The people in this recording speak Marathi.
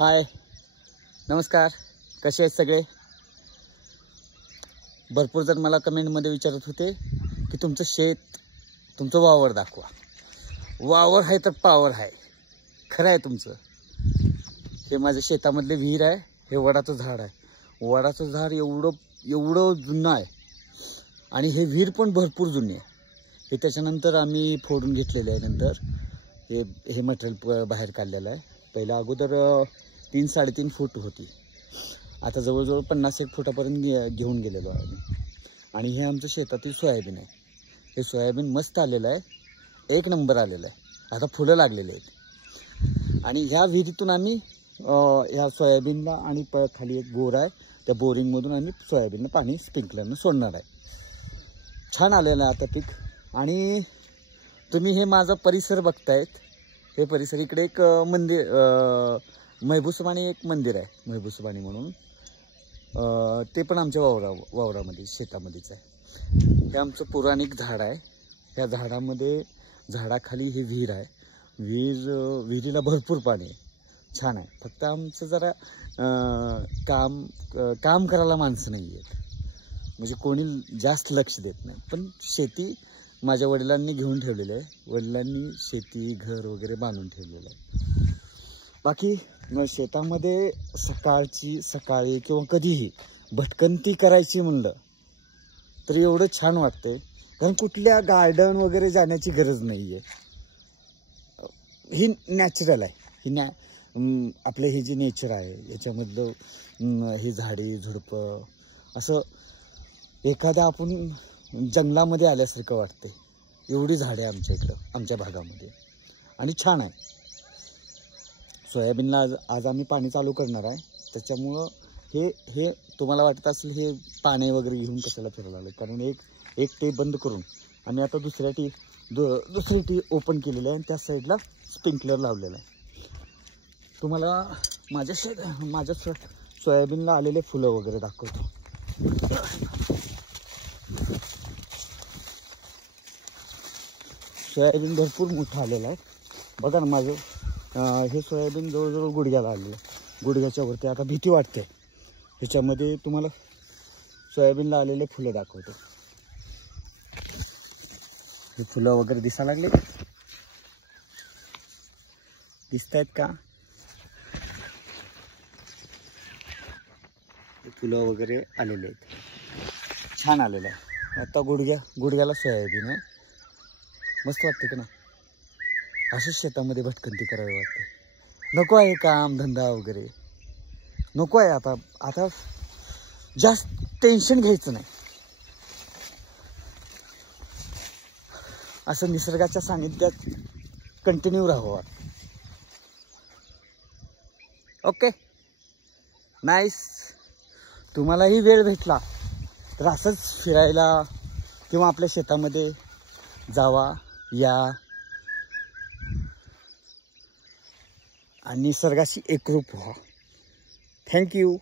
हाय, नमस्कार. कसे आहेत सगळे? भरपूर जण मला कमेंटमध्ये विचारत होते की तुमचं शेत, तुमचं वावर दाखवा. वावर आहे तर पावर आहे. खरं आहे तुमचं. हे माझ्या शेतामधले विहीर आहे. हे वडाचं झाड आहे. वडाचं झाड एवढं जुनं आहे आणि हे विहीर पण भरपूर जुनी आहे. हे त्याच्यानंतर आम्ही फोडून घेतलेलं आहे. नंतर हे मटेरियल बाहेर काढलेलं आहे. पहिला अगोदर 3-3.5 फूट होती. आता जवळजवळ 50-1 फुटापर्यंत घेऊन गेलेलो आहे आम्ही. आणि हे आमचं शेतातील सोयाबीन आहे. हे सोयाबीन मस्त आलेलं आहे. 1 नंबर आलेलं आहे. आता फुलं लागलेले आहेत. आणि ह्या विहिरीतून आम्ही ह्या सोयाबीनला आणि खाली एक बोर आहे, त्या बोरिंगमधून आम्ही सोयाबीनला पाणी स्प्रिंकलरनं सोडणार आहे. छान आलेलं आहे आता पीक. आणि तुम्ही हे माझा परिसर बघतायत. हे परिसर इकडे एक मंदिर, महबूसबानी एक मंदिर आहे, महबूसबानी म्हणून. ते पण आमच्या वावरामध्ये शेतामध्येच आहे. हे आमचं पौराणिक झाड आहे. ह्या झाडाखाली ही विहीर आहे. विहिरीला भरपूर पाणी आहे. छान आहे. फक्त आमचं जरा काम करायला माणसं नाही आहेत. म्हणजे कोणी जास्त लक्ष देत नाही. पण शेती माझ्या वडिलांनी घेऊन ठेवलेलं आहे. वडिलांनी शेती, घर वगैरे बांधून ठेवलेलं आहे. बाकी शेतामध्ये सकाळी किंवा कधीही भटकंती करायची म्हणलं तर एवढं छान वाटतंय. कारण कुठल्या गार्डन वगैरे जाण्याची गरज नाही आहे. ही नॅचरल आहे. आपलं हे जे नेचर आहे याच्यामधलं ही झाडी झुडपं असं एखाद्या आपण जंगलामध्ये आल्यासारखं वाटते. एवढी झाडे आमच्या इकडं, आमच्या भागामध्ये. आणि छान आहे. सोयाबीनला आज आम्ही पाणी चालू करणार आहे. त्याच्यामुळं हे तुम्हाला वाटत असेल हे पाणी वगैरे घेऊन कशाला फिरायला लागलं. कारण एक टे बंद करून आम्ही आता दुसरी टी ओपन केलेली आहे आणि त्या साईडला स्प्रिंकलर लावलेला आहे. तुम्हाला माझ्या सोयाबीनला आलेले फुलं वगैरे दाखवतो. सोयाबीन भरपूर मोठं आलेलं आहे. बघा ना, माझं हे सोयाबीन जवळजवळ गुडघ्याला आलेलं आहे. गुडघ्याच्या वरती. आता भीती वाटते. ह्याच्यामध्ये तुम्हाला सोयाबीनला आलेले फुलं दाखवतो. हे फुलं वगैरे दिसायला लागले, दिसत आहेत का? हे फुलं वगैरे आलेले आहेत. छान आलेलं आहे. आता गुडघ्याला सोयाबीन आहे. मस्त वाटते का ना? अशाच शेतामध्ये भटकंती करावी वाटते. नको आहे काम धंदा वगैरे, नको आहे. आता जास्त टेन्शन घ्यायचं नाही. असं निसर्गाच्या सानिध्यात कंटिन्यू राहावं. Okay, nice. तुम्हालाही वेळ भेटला तर असंच फिरायला किंवा आपल्या शेतामध्ये जावा, या आणि निसर्गाशी एकरूप व्हा. थँक्यू.